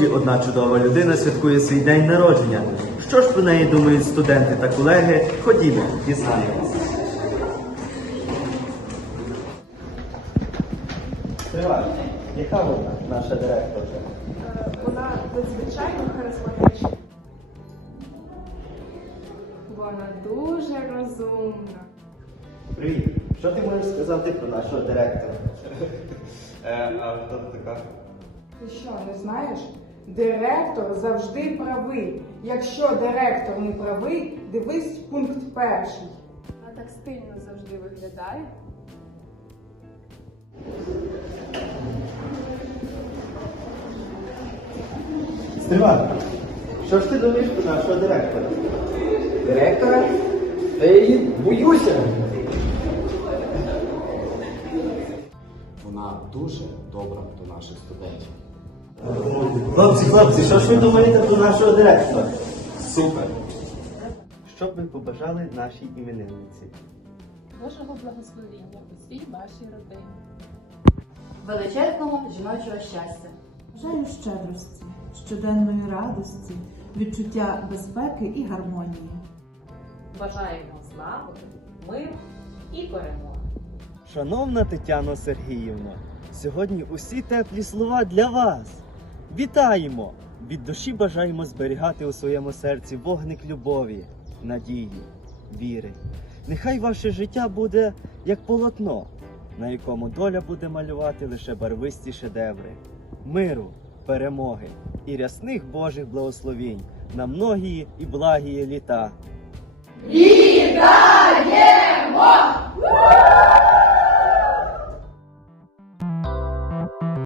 коледжі одна чудова людина святкує свій день народження. Що ж про неї думають студенти та колеги? Ходімо, дізнаємося. Тривайте, яка вона, наша директорка? Вона надзвичайно харизматична. Вона дуже розумна. Привіт. Що ти можеш сказати про нашого директора? Е, а хто така? Ти що, не знаєш? Директор завжди правий. Якщо директор не правий, дивись пункт перший. Вона так стильно завжди виглядає. Стривай. Що ж ти думаєш про нашого директора? Директора? Та я її боюся. Вона дуже добра до наших студентів. Хлопці, хлопці, що ж ви думаєте про нашого директора? Супер! Що б ви побажали нашій іменинниці? Божого благословіння усій вашій родині. величезного жіночого щастя. Бажаю щедрості, щоденної радості, відчуття безпеки і гармонії. Бажаємо злагоди, миру і перемоги. Шановна Тетяно Сергіївно, сьогодні усі теплі слова для вас. Вітаємо! Від душі бажаємо зберігати у своєму серці вогник любові, надії, віри. Нехай ваше життя буде як полотно, на якому доля буде малювати лише барвисті шедеври, миру, перемоги і рясних Божих благословінь на многії і благії літа. Вітаємо!